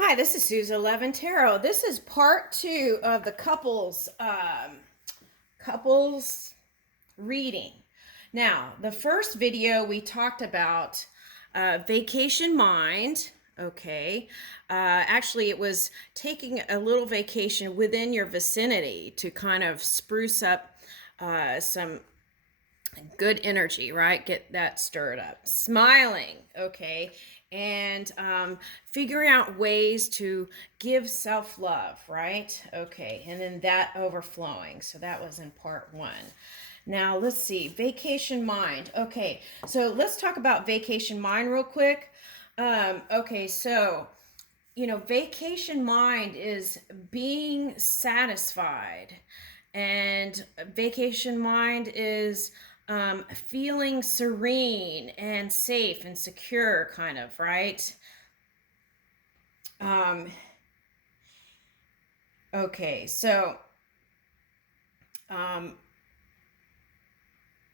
Hi, this is Susan 11 Tarot. This is part two of the couples reading. Now, the first video we talked about vacation mind. Okay, actually, it was taking a little vacation within your vicinity to kind of spruce up some good energy, right? Get that stirred up. Smiling, okay, and figuring out ways to give self-love, right? Okay, and then that overflowing. So that was in part one. Now let's see, vacation mind. Okay, so let's talk about vacation mind real quick. Okay, so vacation mind is being satisfied, and vacation mind is feeling serene and safe and secure, kind of, right? Um, okay, so, um,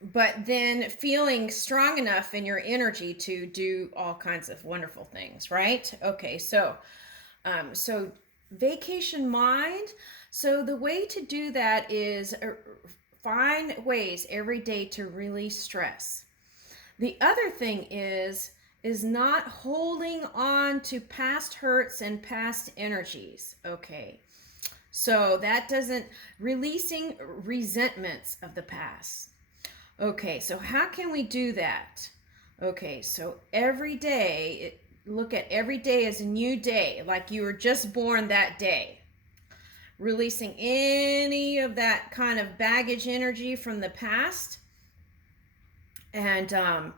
but then feeling strong enough in your energy to do all kinds of wonderful things, right? Okay, so vacation mind. So the way to do that is find ways every day to release stress. The other thing is not holding on to past hurts and past energies. Okay. So that doesn't releasing resentments of the past. Okay, so how can we do that? Okay, so every day, look at every day as a new day, like you were just born that day. Releasing any of that kind of baggage energy from the past, and and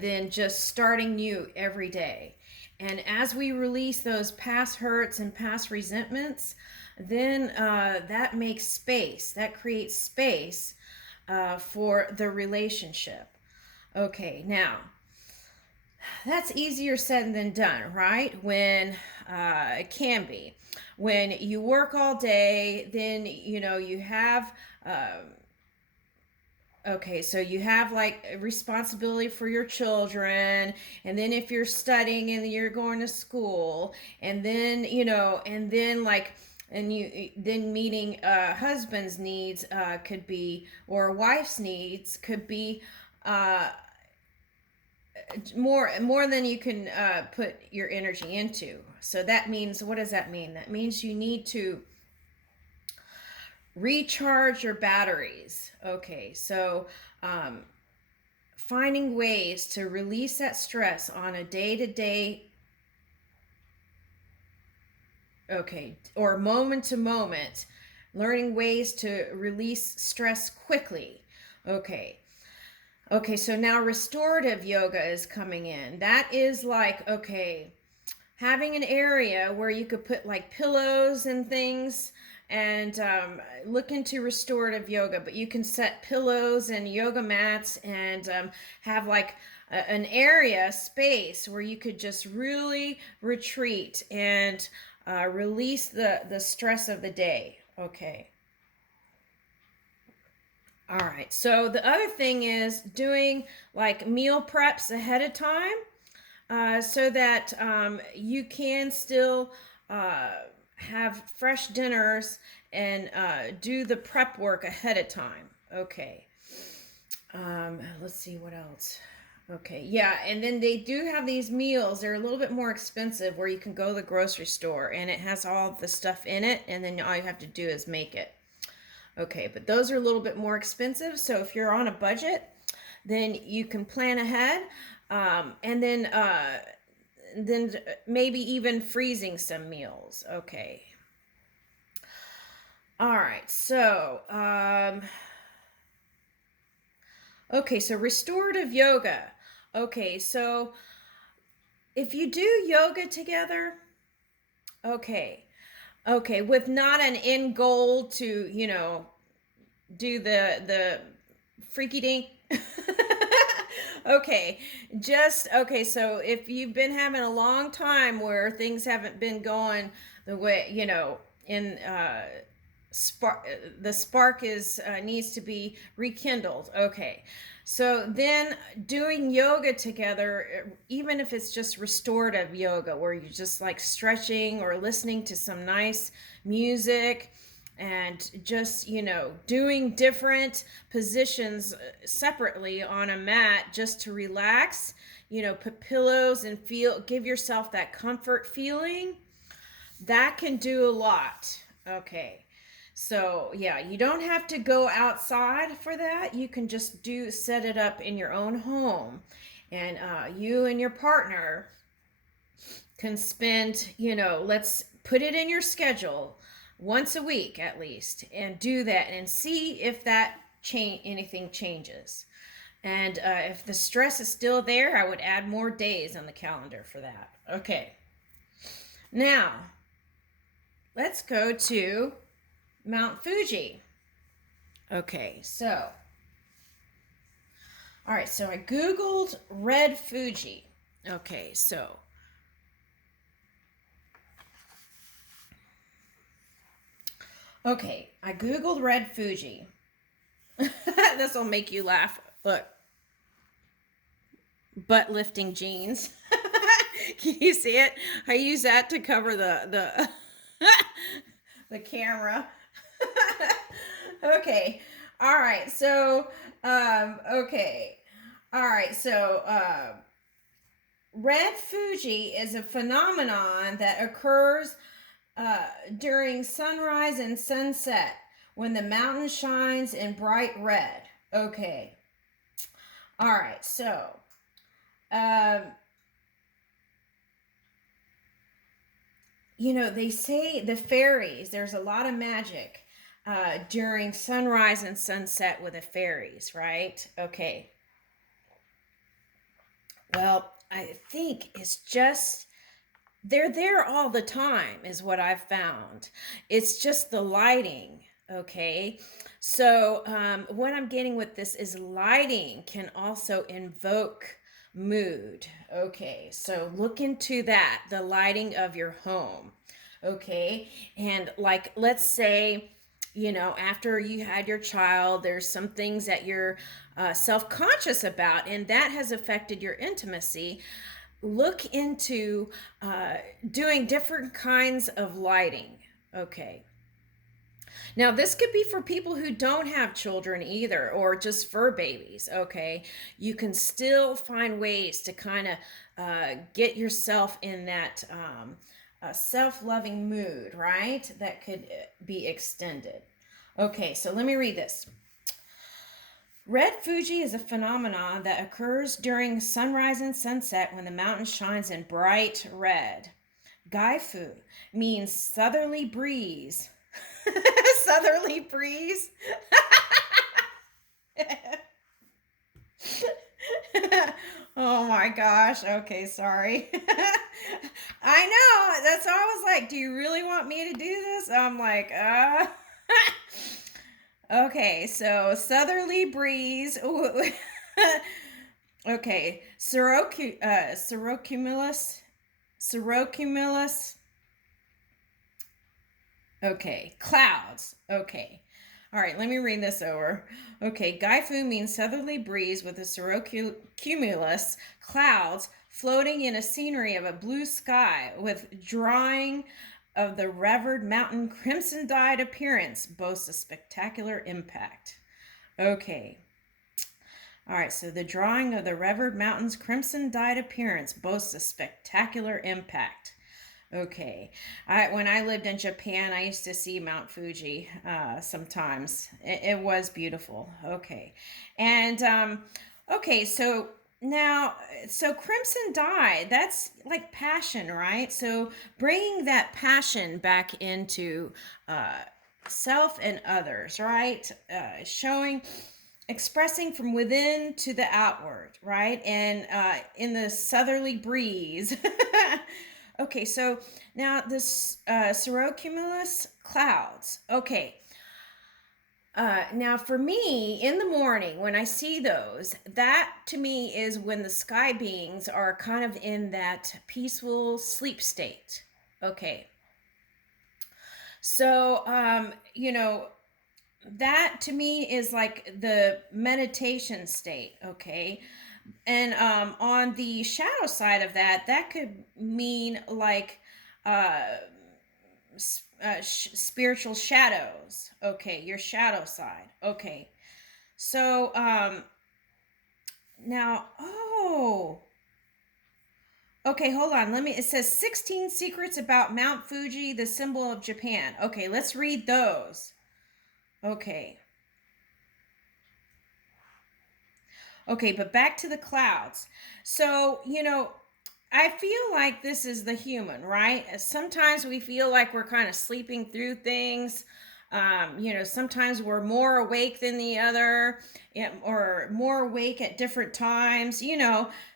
then just starting new every day. And as we release those past hurts and past resentments, then that makes space, that creates space for the relationship. Okay, now that's easier said than done, right? When it can be. When you work all day, then you have. Okay, so you have like a responsibility for your children, and then if you're studying and you're going to school, and then and you then meeting husband's needs could be, or wife's needs could be more than you can put your energy into. So that means, what does that mean? That means you need to recharge your batteries. Okay, so finding ways to release that stress on a day-to-day, okay, or moment to moment, learning ways to release stress quickly. Okay. Okay, so now restorative yoga is coming in. That is like, okay, having an area where you could put like pillows and things, and look into restorative yoga. But you can set pillows and yoga mats, and have like an area space where you could just really retreat and release the stress of the day. Okay. All right, so the other thing is doing like meal preps ahead of time, so that you can still have fresh dinners, and do the prep work ahead of time. Okay. Let's see what else. Okay, yeah, and then they do have these meals. They're a little bit more expensive, where you can go to the grocery store and it has all the stuff in it, and then all you have to do is make it. Okay, but those are a little bit more expensive. So if you're on a budget, then you can plan ahead, and then maybe even freezing some meals. Okay. All right. So okay. So restorative yoga. Okay. So if you do yoga together, okay, okay, with not an end goal to do the freaky dink. Okay, just okay. So if you've been having a long time where things haven't been going the way in spark is needs to be rekindled. Okay, so then doing yoga together, even if it's just restorative yoga where you're just like stretching or listening to some nice music and just, you know, doing different positions separately on a mat just to relax, you know, put pillows and give yourself that comfort feeling. That can do a lot. Okay. So, yeah, you don't have to go outside for that. You can just set it up in your own home. And you and your partner can spend, you know, let's put it in your schedule once a week at least and do that and see if that anything changes. And if the stress is still there, I would add more days on the calendar for that. Okay. Now, let's go to Mount Fuji. Okay, so, all right, so I Googled Red Fuji. Okay, so, okay, I Googled Red Fuji. This will make you laugh. Look, butt lifting jeans. Can you see it? I use that to cover the the camera. Okay. All right. So, okay. All right. So, Red Fuji is a phenomenon that occurs during sunrise and sunset when the mountain shines in bright red. Okay. All right. So, you know, they say the fairies, there's a lot of magic during sunrise and sunset with the fairies, right? Okay. Well, I think it's just, they're there all the time, is what I've found. It's just the lighting, okay? So, what I'm getting with this is lighting can also invoke mood. Okay, so look into that, the lighting of your home. Okay, and like, let's say, you know, after you had your child, there's some things that you're self-conscious about, and that has affected your intimacy. Look into doing different kinds of lighting. Okay. Now, this could be for people who don't have children either, or just fur babies, okay? You can still find ways to kind of get yourself in that self-loving mood, right? That could be extended. Okay, so let me read this. Red Fuji is a phenomenon that occurs during sunrise and sunset when the mountain shines in bright red. Gaifu means southerly breeze. Southerly breeze. Oh my gosh. Okay, sorry. I know. That's all I was like, do you really want me to do this? I'm like, Okay, so southerly breeze. Okay, cirrocumulus. Okay, clouds. Okay. All right, let me read this over. Okay, Gaifu means southerly breeze with a cirrocumulus clouds floating in a scenery of a blue sky with drawing of the revered mountain crimson-dyed appearance boasts a spectacular impact. Okay. All right, so the drawing of the revered mountain's crimson-dyed appearance boasts a spectacular impact. Okay. When I lived in Japan, I used to see Mount Fuji sometimes. It was beautiful. Okay. And, okay, so now, so crimson dye, that's like passion, right? So bringing that passion back into self and others, right? Expressing from within to the outward, right? And in the southerly breeze. Okay, so now this cirrocumulus clouds. Okay. Now for me, in the morning, when I see those, that to me is when the sky beings are kind of in that peaceful sleep state. Okay. So, that to me is like the meditation state, okay? And on the shadow side of that, that could mean like uh, spiritual shadows, okay? Your shadow side, okay? So, now, oh, okay, hold on. It says 16 secrets about Mount Fuji, the symbol of Japan. Okay, let's read those. Okay. Okay, but back to the clouds. So, I feel like this is the human, right? Sometimes we feel like we're kind of sleeping through things. Sometimes we're more awake than the other, or more awake at different times.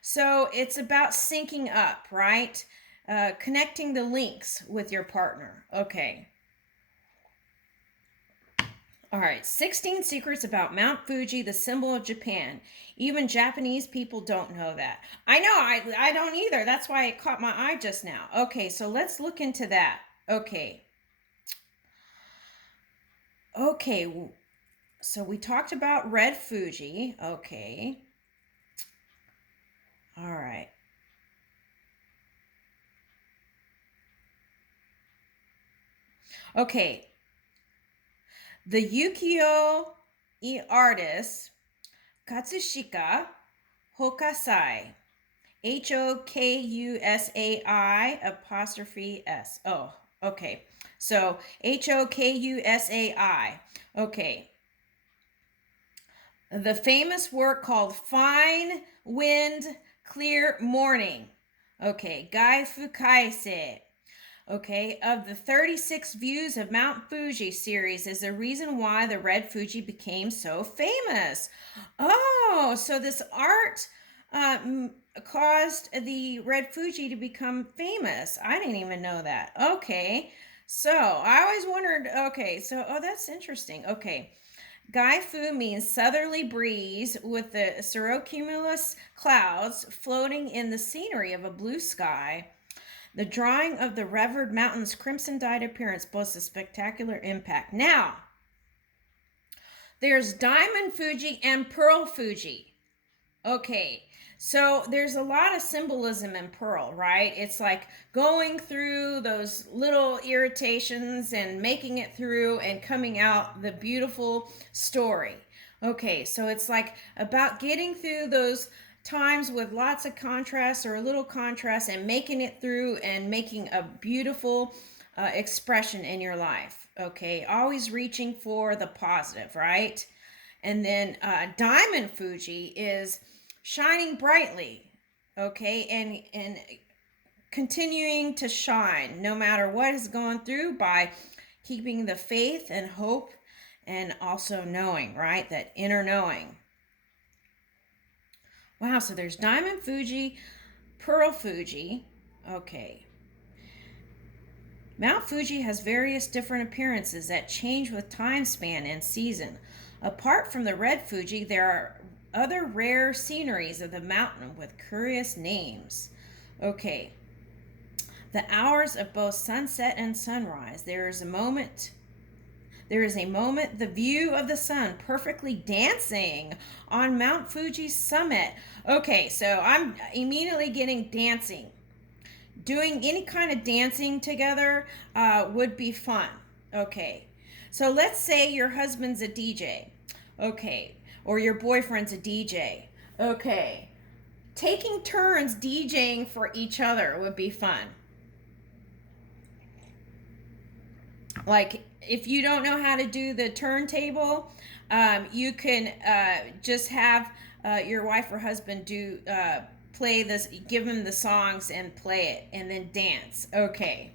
So it's about syncing up, right? Connecting the links with your partner. Okay. All right, 16 secrets about Mount Fuji, the symbol of Japan. Even Japanese people don't know that. I know, I don't either. That's why it caught my eye just now. Okay, so let's look into that. Okay. Okay, so we talked about Red Fuji. Okay. All right. Okay. The ukiyo-e artist, Katsushika Hokusai. Hokusai apostrophe S. Oh, okay. So Hokusai. Okay. The famous work called Fine Wind, Clear Morning. Okay. Gai Fukaise. Okay, of the 36 Views of Mount Fuji series is the reason why the Red Fuji became so famous. Oh, so this art caused the Red Fuji to become famous. I didn't even know that. Okay, so I always wondered, okay, so, oh, that's interesting. Okay. Gai Fu means southerly breeze with the cirrocumulus clouds floating in the scenery of a blue sky. The drawing of the revered mountain's crimson-dyed appearance boasts a spectacular impact. Now, there's Diamond Fuji and Pearl Fuji. Okay, so there's a lot of symbolism in Pearl, right? It's like going through those little irritations and making it through and coming out the beautiful story. Okay, so it's like about getting through those times with lots of contrast or a little contrast and making it through and making a beautiful expression in your life. Okay, always reaching for the positive, right? And then Diamond Fuji is shining brightly, okay, and continuing to shine no matter what is going through by keeping the faith and hope and also knowing, right? That inner knowing. Wow, so there's Diamond Fuji, Pearl Fuji. Okay. Mount Fuji has various different appearances that change with time span and season. Apart from the Red Fuji, there are other rare sceneries of the mountain with curious names. Okay. The hours of both sunset and sunrise. There is a moment, the view of the sun perfectly dancing on Mount Fuji's summit. Okay, so I'm immediately getting dancing. Doing any kind of dancing together would be fun. Okay, so let's say your husband's a DJ. Okay, or your boyfriend's a DJ. Okay, taking turns DJing for each other would be fun. Like, if you don't know how to do the turntable, you can just have your wife or husband play this, give them the songs and play it and then dance. Okay,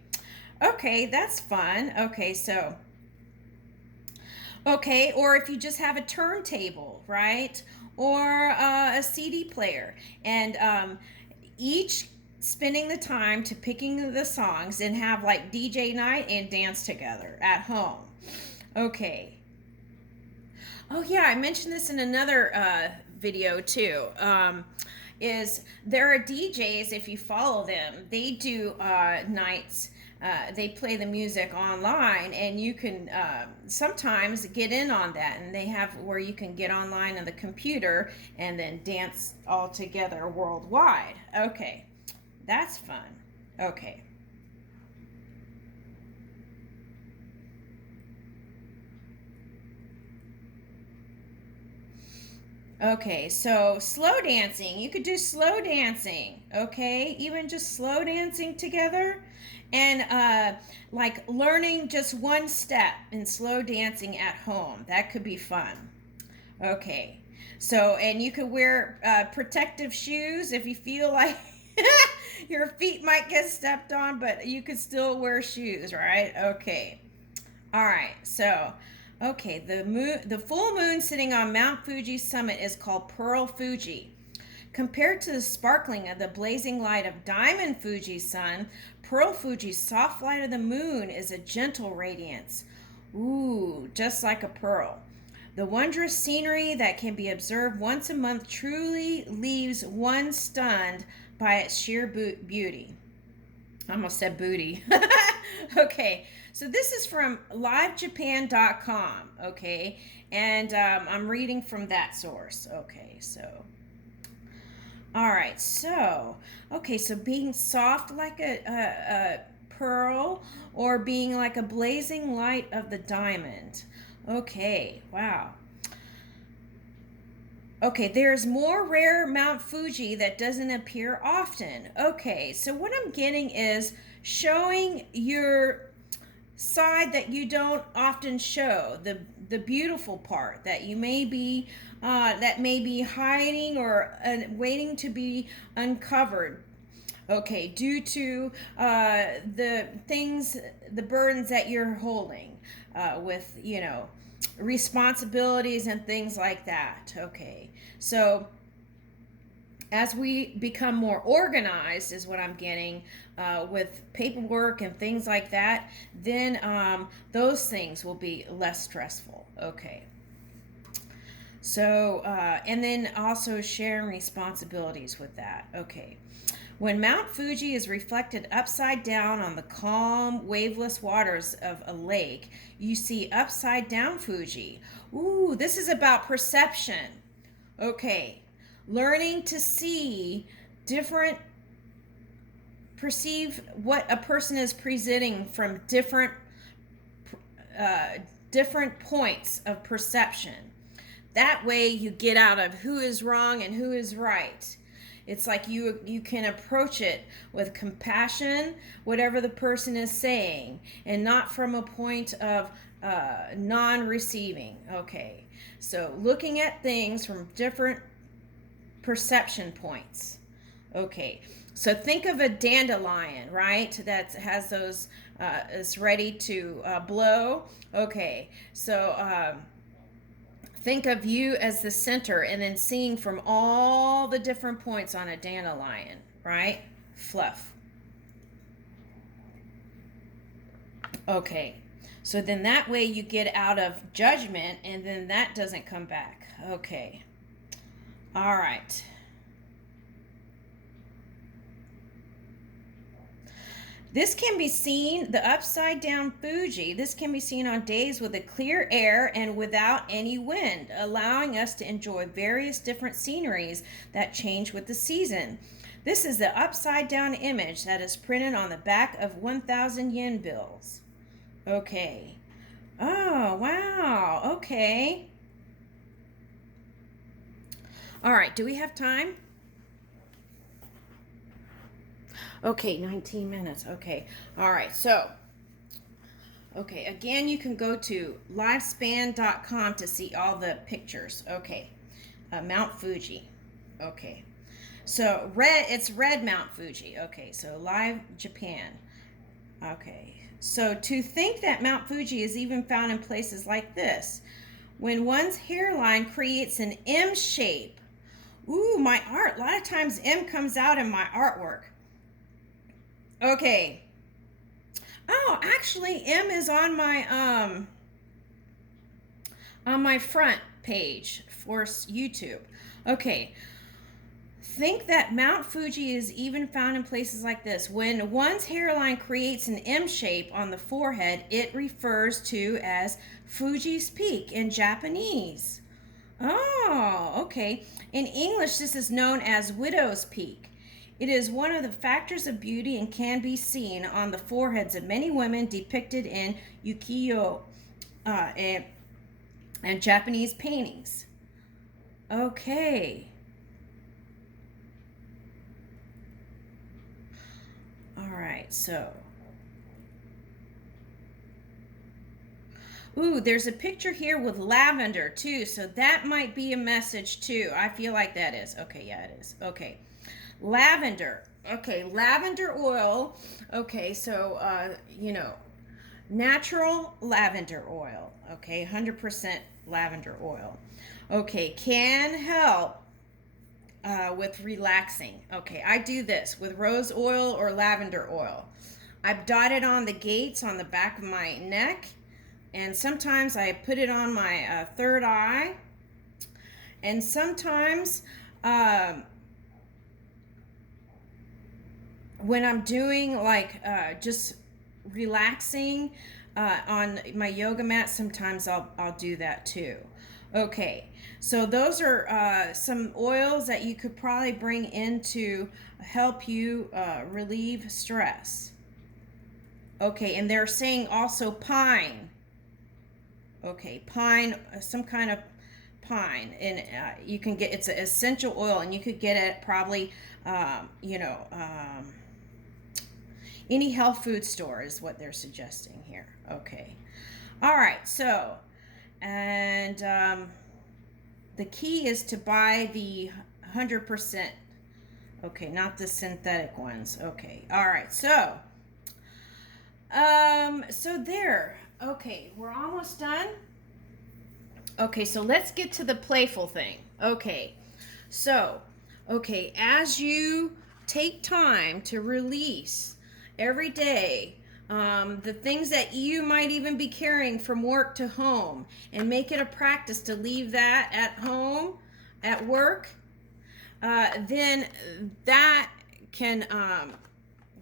that's fun. Okay, or if you just have a turntable, right, or a CD player, and each spending the time to picking the songs and have like DJ night and dance together at home. Okay. Oh yeah, I mentioned this in another video too. Is there are DJs, if you follow them, they do nights they play the music online, and you can sometimes get in on that, and they have where you can get online on the computer and then dance all together worldwide. Okay, that's fun. Okay. Okay, so slow dancing. You could do slow dancing, okay? Even just slow dancing together. And like learning just one step in slow dancing at home. That could be fun. Okay, so, and you could wear protective shoes if you feel like your feet might get stepped on, but you could still wear shoes, right? Okay. All right, so okay, the full moon sitting on Mount Fuji summit is called Pearl Fuji. Compared to the sparkling of the blazing light of Diamond Fuji's sun, Pearl Fuji's soft light of the moon is a gentle radiance. Ooh, just like a pearl. The wondrous scenery that can be observed once a month truly leaves one stunned by its sheer beauty. I almost said booty. Okay, so this is from livejapan.com, okay, and I'm reading from that source. Okay, so, all right, so, okay, so being soft like a pearl, or being like a blazing light of the diamond. Okay, wow. Okay, there's more rare Mount Fuji that doesn't appear often. Okay, so what I'm getting is showing your side that you don't often show, the beautiful part that you may be hiding or waiting to be uncovered. Okay, due to the things, the burdens that you're holding with, responsibilities and things like that. Okay, so as we become more organized, is what I'm getting with paperwork and things like that, then those things will be less stressful. Okay. So, and then also sharing responsibilities with that. Okay. When Mount Fuji is reflected upside down on the calm, waveless waters of a lake, you see upside down Fuji. Ooh, this is about perception. Okay. Learning to see different, perceive what a person is presenting from different points of perception. That way you get out of who is wrong and who is right. It's like you can approach it with compassion, whatever the person is saying, and not from a point of non-receiving. Okay, so looking at things from different perception points. Okay, so think of a dandelion, right? That has those, is ready to blow. Okay, so think of you as the center and then seeing from all the different points on a dandelion, right? Fluff. Okay, so then that way you get out of judgment and then that doesn't come back. Okay, all right. This can be seen, the upside down Fuji, this can be seen on days with a clear air and without any wind, allowing us to enjoy various different sceneries that change with the season. This is the upside down image that is printed on the back of 1,000 yen bills. Okay. Oh, wow. Okay. All right, do we have time? Okay, 19 minutes. Okay. All right. So, okay, again, you can go to livespan.com to see all the pictures. Okay. Mount Fuji. Okay. So, it's red Mount Fuji. Okay. So, Live Japan. Okay. So, to think that Mount Fuji is even found in places like this, when one's hairline creates an M shape. Ooh, my art. A lot of times M comes out in my artwork. Okay. Oh, actually, M is on my front page for YouTube. Okay. Think that Mount Fuji is even found in places like this. When one's hairline creates an M shape on the forehead, it refers to as Fuji's Peak in Japanese. Oh, okay. In English, this is known as Widow's Peak. It is one of the factors of beauty and can be seen on the foreheads of many women depicted in ukiyo and Japanese paintings. Okay. All right, so. Ooh, there's a picture here with lavender too, so that might be a message too. I feel like that is. Okay, yeah, it is. Okay. Lavender. Okay, lavender oil. Okay, so, natural lavender oil. Okay, 100% lavender oil. Okay, can help with relaxing. Okay, I do this with rose oil or lavender oil. I've dotted on the gates on the back of my neck, and sometimes I put it on my third eye, and sometimes when I'm doing like just relaxing on my yoga mat, sometimes I'll do that too. Okay, so those are some oils that you could probably bring in to help you relieve stress. Okay, and they're saying also pine. Okay, pine, some kind of pine, and you can get, it's an essential oil, and you could get it probably, any health food store is what they're suggesting here. Okay, all right, so, and the key is to buy the 100%. Okay, not the synthetic ones. Okay, all right, so there. Okay, we're almost done. Okay, so let's get to the playful thing. Okay, so, okay, as you take time to release every day the things that you might even be carrying from work to home, and make it a practice to leave that at home, at work, then that can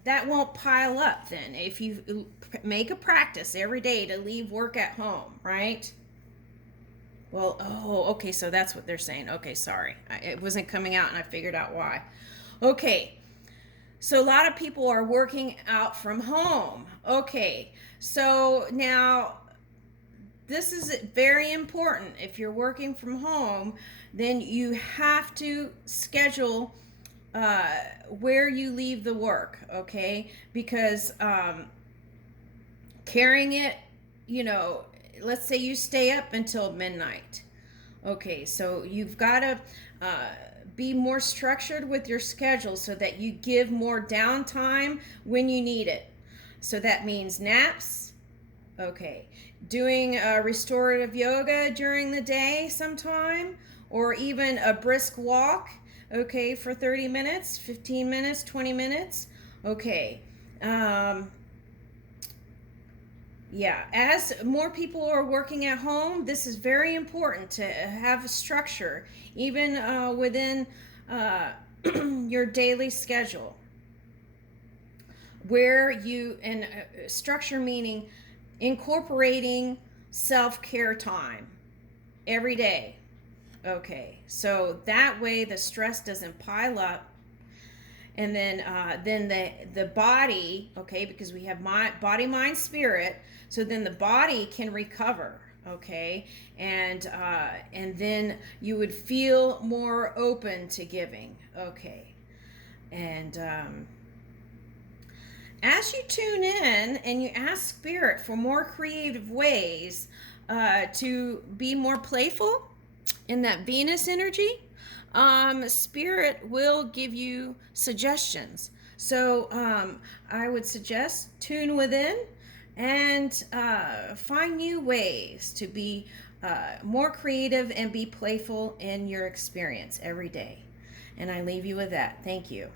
that won't pile up then if you make a practice every day to leave work at home, right? Well, oh, okay, so that's what they're saying. Okay, sorry. It wasn't coming out and I figured out why. Okay, so a lot of people are working out from home. Okay, so now this is very important. If you're working from home, then you have to schedule where you leave the work, okay? Because carrying it, let's say you stay up until midnight. Okay, so you've got to be more structured with your schedule so that you give more downtime when you need it. So that means naps, okay, doing restorative yoga during the day sometime, or even a brisk walk, okay, for 30 minutes, 15 minutes, 20 minutes, okay. Yeah, as more people are working at home, this is very important to have a structure, even within your daily schedule. Where you, and structure meaning incorporating self-care time every day. Okay, so that way the stress doesn't pile up, and then the body, okay, because we have body, mind, spirit, so then the body can recover, okay, and then you would feel more open to giving, okay, and as you tune in and you ask spirit for more creative ways to be more playful in that Venus energy, spirit will give you suggestions. So I would suggest tune within and find new ways to be more creative and be playful in your experience every day. And I leave you with that. Thank you.